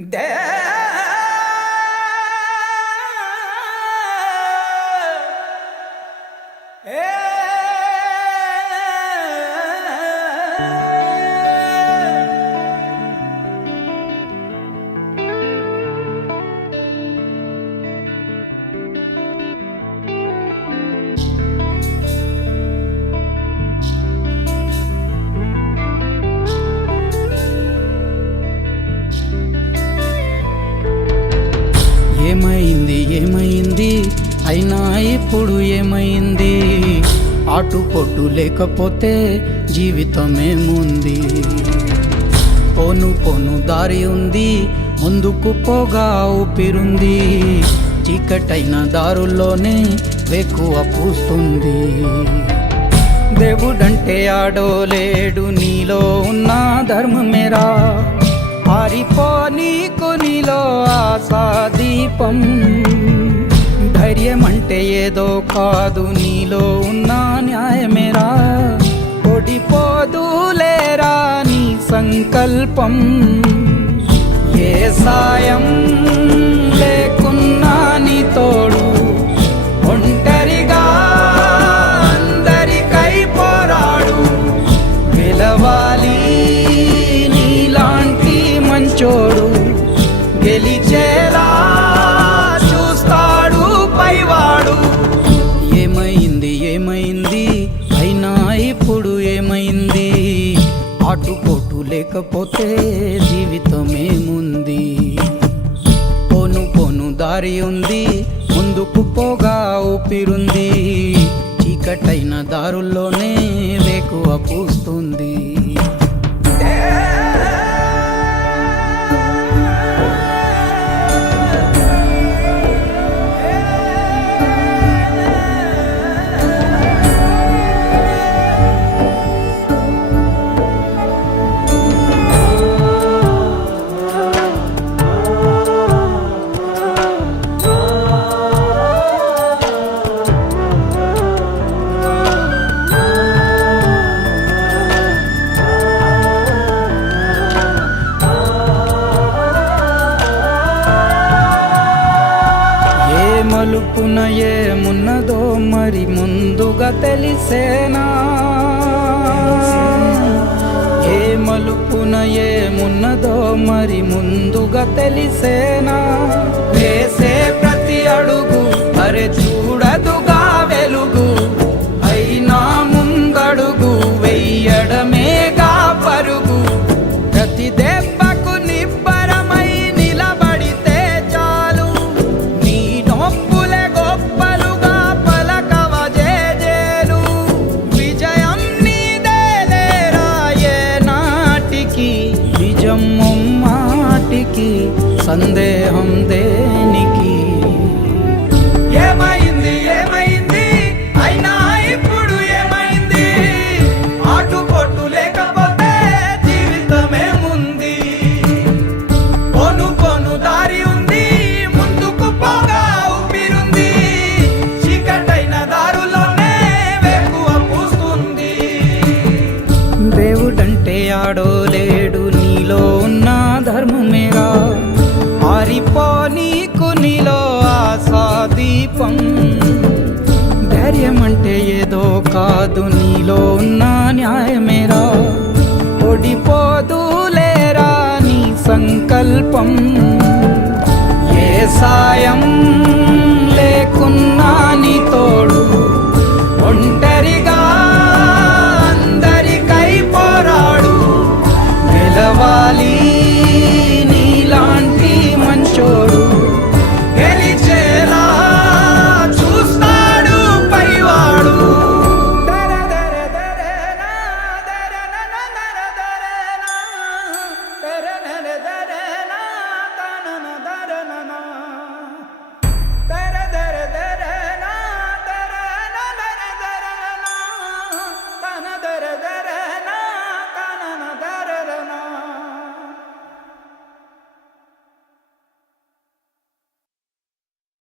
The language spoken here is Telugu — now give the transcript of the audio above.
దే ఏమైంది అయినా ఇప్పుడు ఏమైంది? ఆటుపోటు లేకపోతే జీవితమేముంది? పోను దారి ఉంది, ముందుకు పోగా ఊపిరుంది. చీకటైన దారుల్లోనే వేకువ పూస్తుంది. దేవుడంటే ఆడోలేడు, నీలో ఉన్న ధర్మమేరా. పారిపోనీకు నీలో ఆశాదీపం. ధైర్యం అంటే ఏదో కాదు, నీలో ఉన్న న్యాయమేరా. ఓడిపోదులేరా నీ సంకల్పం. ఏ సాయం లేకున్నా నీ తోడు, ఒంటరిగా అందరికై పోరాడు. గెలవాలి నీలాంటి మంచోడు, గెలిచేలా చూస్తాడు పైవాడు. ఏమైంది అయినా ఇప్పుడు ఏమైంది? ఆటుపోటు లేకపోతే జీవితమేముంది? పోను దారి ఉంది, ముందుకు పోగా ఊపిరుంది. చీకటైన దారుల్లోనే వేకువ పూస్తుంది. మలుపున ఏమున్నదో మరి ముందుగా తెలిసేనా? ఏ మలుపున ఏమున్నదో మరి ముందుగా తెలిసేనా? వేసే ప్రతి అడుగు అరే చూడదుగా వెలుగు. అయినా ముందడుగు వెయ్యడమేగా పరుగు. ప్రతి దెబ్బకు నిబ్బరమై నిలబడితే చాలు. నీ నొప్పులే గొప్పలుగా పలకవ జేజేలు. విజయం నీదేలేరా ఏ నాటికి? నిజం మాటికి సందేహం దేనికి? ఏమైంది అయినా ఇప్పుడు ఏమైంది? ఆటుపోటు లేకపోతే జీవితమేముంది? పోను దారి ఉంది, ముందుకు పోగా ఊపిరుంది. చీకటైన దారులోనే వేకువ పూస్తుంది. దేవుడంటే ఆడోలేడు, నీలో ఉన్న ధర్మమేరా. పారిపోనీకు నీలో ఆశాదీపం. ధైర్యం అంటే ఏదో కాదు, నీలో ఉన్న న్యాయమేరా. ఓడిపోదులేరా నీ సంకల్పం. ఏ సాయం